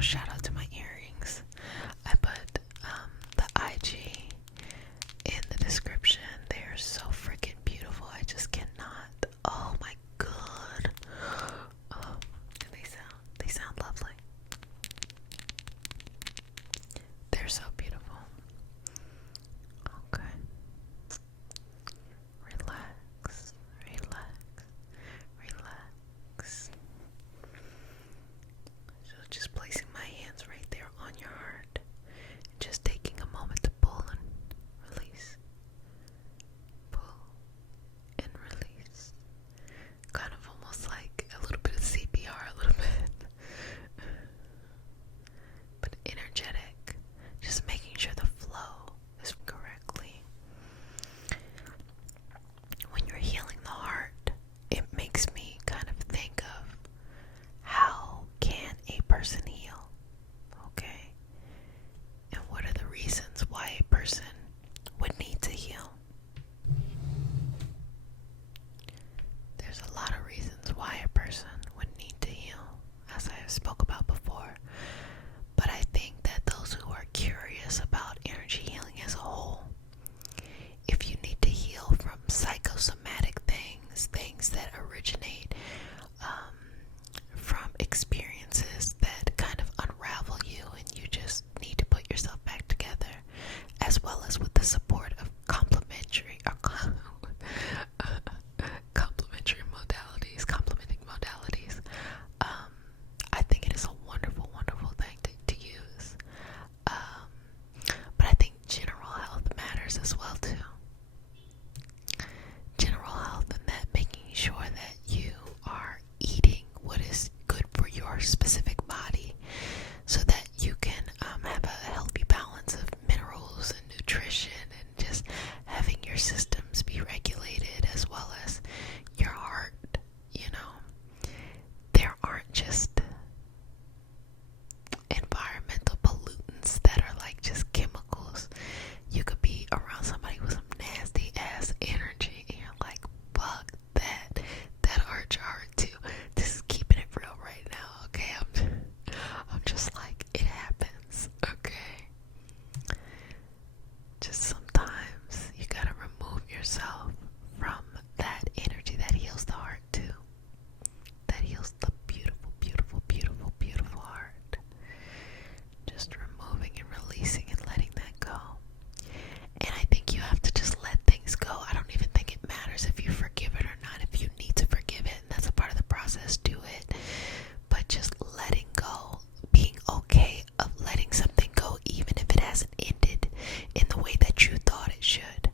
Also, shout out to my earrings. I put the IG in the description. They are so freaking beautiful. I just cannot. Oh my god. Oh, they sound lovely. They're so beautiful. Okay. Relax, relax, relax. So just placing my hands right there on your heart. And just taking a moment to pull and release. Pull and release. Kind of almost like a little bit of CPR, a little bit. But energetic. Just making sure the flow is correctly. When you're healing the heart, it makes me kind of think of how can a person heal? Okay? And what are the reasons why a person would need to heal? There's a lot of reasons why a person would need to heal, as I have spoke about before. But I think that those who are curious about energy healing as a whole, if you need to heal from psychosomatic things that originate from experiences that kind of unravel you and you just need to put yourself back together, as well as with the support of complementing modalities, I think it is a wonderful, wonderful thing to use. But I think general health matters as well too. General health, and that making sure that you are eating what is good for your specific body so that you can have a healthy balance of minerals and nutrition, and just having your systems be regulated as well as your heart. You know, there aren't just environmental pollutants that are like just chemicals. You could be around somebody with some nasty ass energy and you're like, fuck that hurt your heart too. This is keeping it real right now, okay? I'm just like, it happens, okay? Just sometimes you gotta remove yourself from that energy that heals the heart too. That heals the beautiful, beautiful, beautiful, beautiful heart. Just removing and releasing and letting that go. And I think you have to just let things go. I don't even think it matters if you forgive it or not. If you need to forgive it, and that's a part of the process, do it. But just letting go, being okay of letting something go, even if it hasn't ended in the way that you thought it should.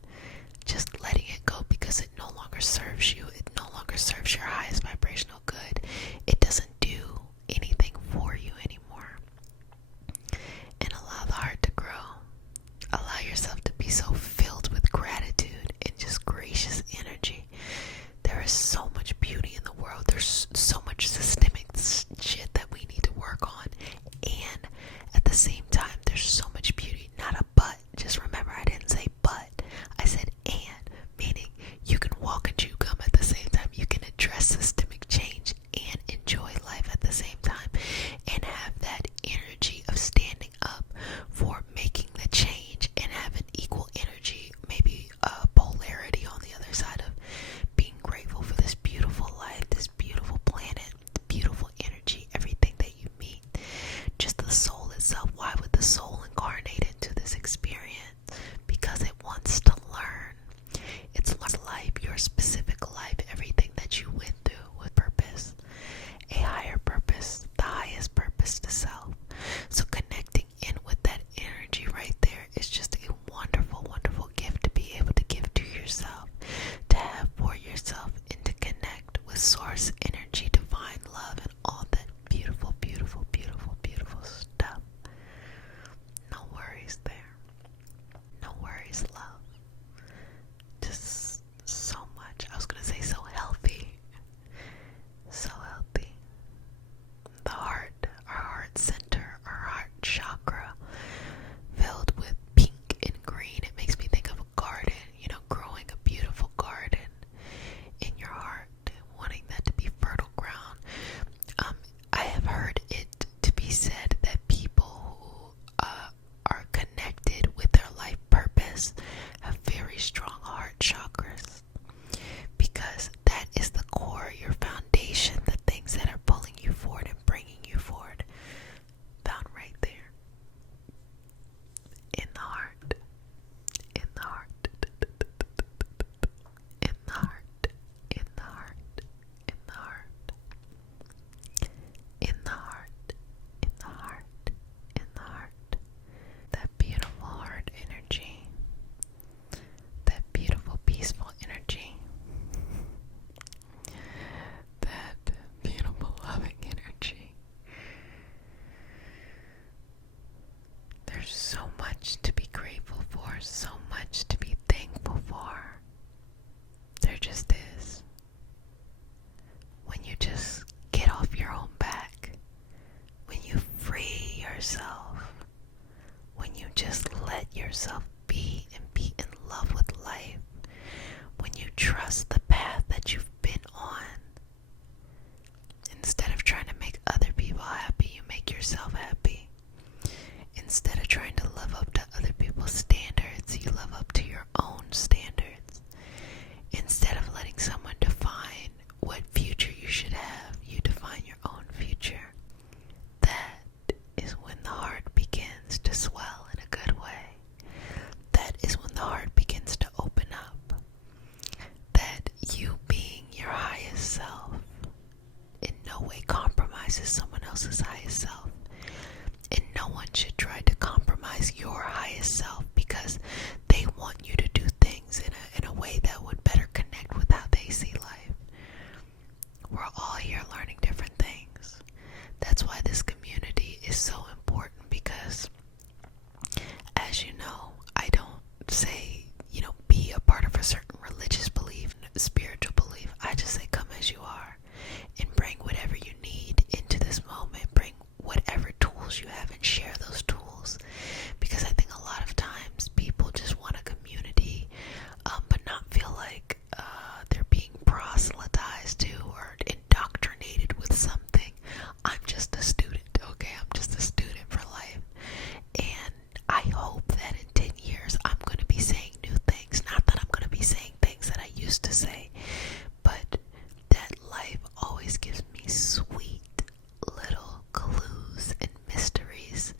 Just letting it go because it no longer serves you. It no longer serves your highest vibrational good. It doesn't do anything for you anymore. And allow the heart to grow. Allow yourself to be so filled with gratitude and just gracious energy. There is so much beauty in the world. There's so much systemic shit that we need to work on. And at the same time, there's so much beauty. Not a but. Just remember, I didn't say but. I said and. Meaning you can walk and chew gum at the same time. You can address systemic change and enjoy life at the same time. And have that energy of standing up for making the change, and have an equal energy, maybe a polarity on the other side of being grateful for this beautiful life, this beautiful planet, the beautiful energy, everything that you meet, just the soul itself. Why would the soul incarnate into this experience? Because it wants to learn. It's learned life, your specific life, everything that you went through with purpose, a higher purpose, the highest purpose to self. So connecting in with that energy right there is just a wonderful, wonderful gift to be able to give to yourself, to have for yourself, and to connect with source energy, divine love, and all that beautiful, beautiful, beautiful, beautiful stuff. There's so much to be grateful for, so much to be thankful for. There just is. When you just get off your own back, when you free yourself, when you just let yourself be and be in love with life, when you trust the path that you've been on, instead of trying to make other people happy, you make yourself happy. Instead of trying to live up to other people's standards, you live up to your own standards. Instead of letting someone define what future you should have, you define your own future. That is when the heart begins to swell in a good way. That is when the heart begins to open up. That you being your highest self in no way compromises someone else's highest self. And no one should try to compromise your highest self because they want you to do things in a way that would better connect with how they see life. We're all here learning different things. That's why this community is so important, because as you know, I don't say, be a part of a certain religious belief, spiritual belief. I just say come as you are and bring whatever you need into this moment. Bring whatever tools you have and share those tools, because I think a lot of times people just want a community but not feel like they're being proselytized to or indoctrinated with something. I'm just a student, okay? I'm just a student for life, and I hope that in 10 years I'm going to be saying new things. Not that I'm going to be saying things that I used to say, but that life always gives me sweet little clues and mysteries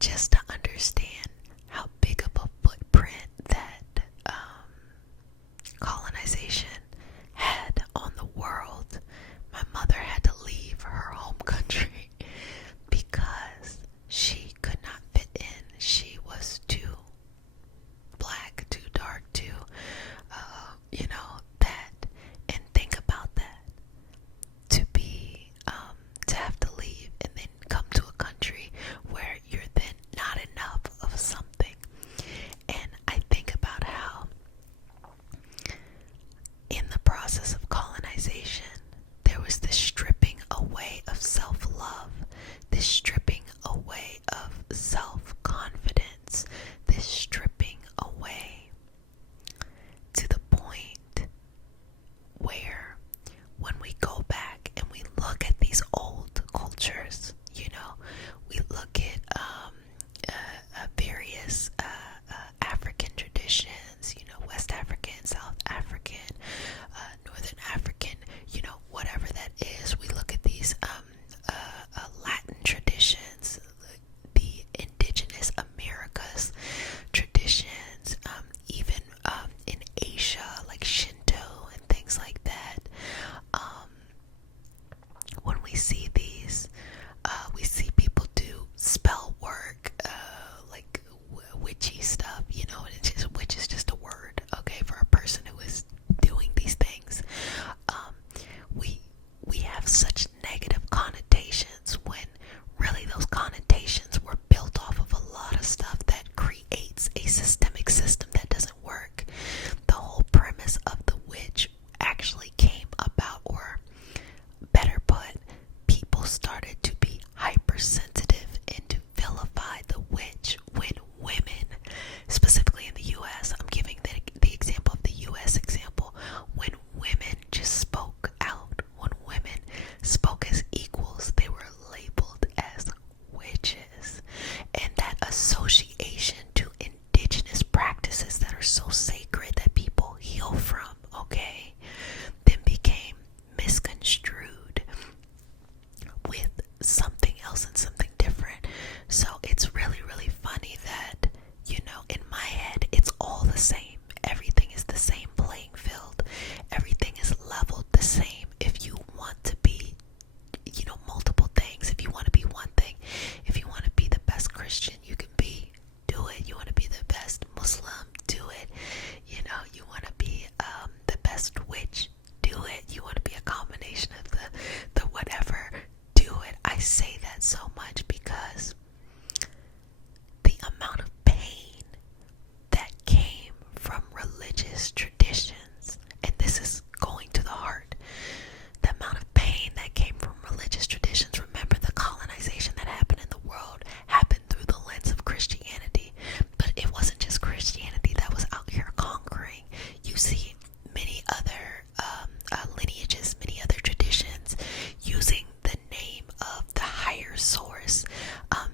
just to understand how big of a footprint that colonization had on the world, my mother had to leave her home country because she could not fit in. She was too black, too dark, too, that. And think about that. To have to leave and then come to a country where you're then not enough of something. And I think about how in the process of colonization, there was this stripping away of self-love, this stripping away of self-confidence, this stripping away to the point where when we go back and we look at these old cultures, we look at various African traditions, West African, South African, Northern African, whatever that is. We look at these Latin traditions, the indigenous Americas traditions, even in Asia, like Shinto and things like that. When we see these, we see people do spell work, like witchy stuff, and it's just, witch is just a word, okay, for a person who is doing these things. We have such negative connotations when really those connotations were built off of a lot of stuff that creates a systemic system that doesn't work. The whole premise of the witch actually came about, or better put, people started to be hypersensitive and to vilify the witch when women, specifically in the US, I'm giving the example of the US example, when women just spoke out, when women spoke as equals, they were labeled as witches. And that association to indigenous practices that are so sacred that people heal from, okay, then became misconstrued with something else and something different. So it's really, really funny that, in my head, it's all the same. Everything is the same playing field. Everything is leveled the same. If you want to be, multiple things, if you want to be one thing, if you want to be the best Christian you can be, do it. You want to be the best Muslim, do it. You want to be the best witch, do it. You want to be a combination of the whatever, do it. I say that so much because the amount of pain that came from religious traditions, and this is going to the heart, the amount of pain that came from religious traditions. Remember, the colonization that happened in the world happened through the lens of Christianity, but it wasn't just Christianity that was out here conquering. You see many other lineages, many other traditions using the name of the higher source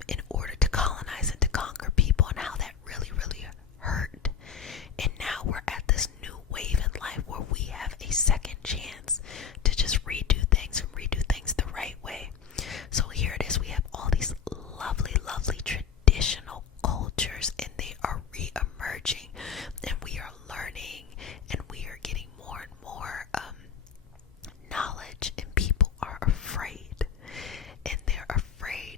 in order to colonize and to conquer people, and how that really, really hurt. And now we're at this new wave in life where we have a second chance to just redo things and redo things the right way. So here it is, we have all these lovely, lovely traditional cultures, and they are re-emerging, and we are learning, and we are getting more and more knowledge, and people are afraid, and they're afraid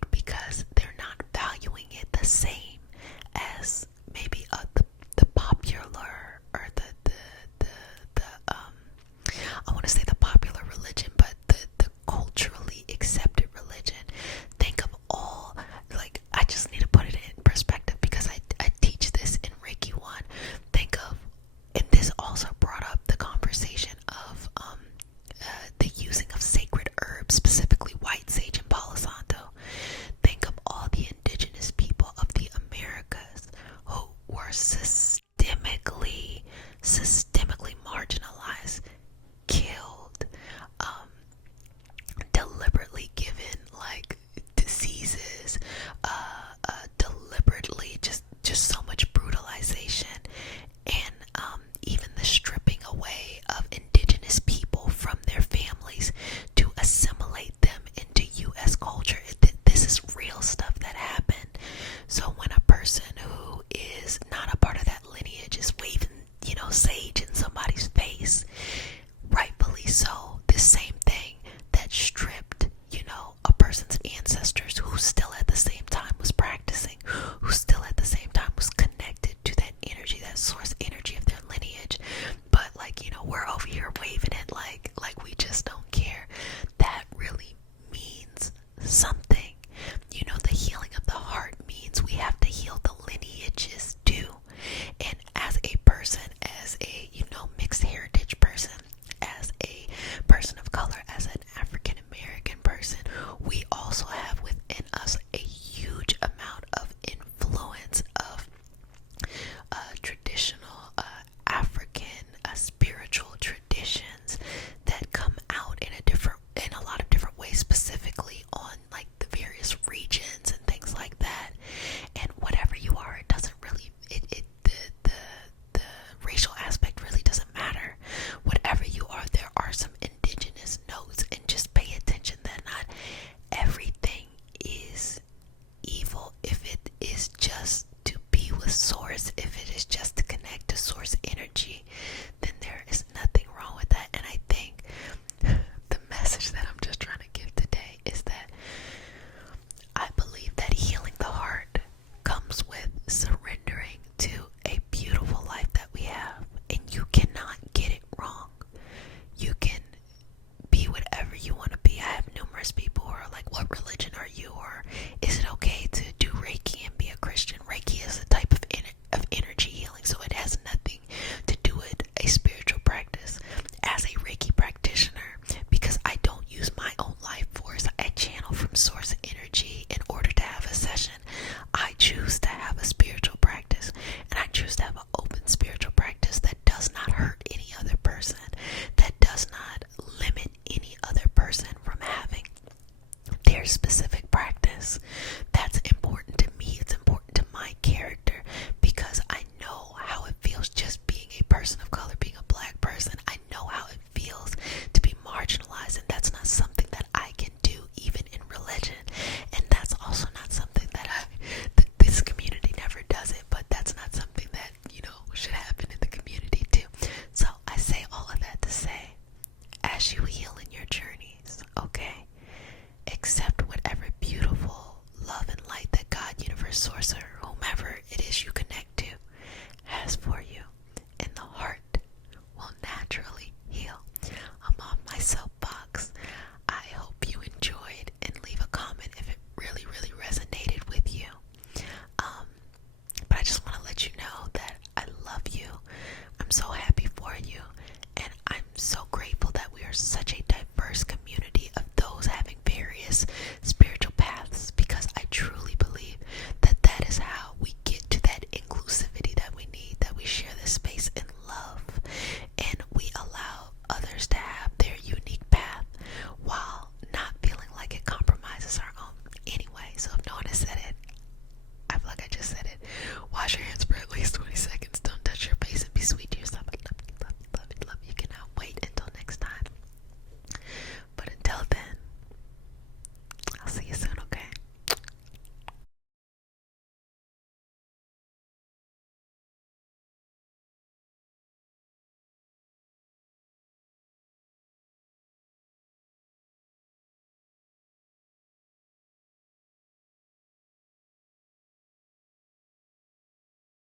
energy.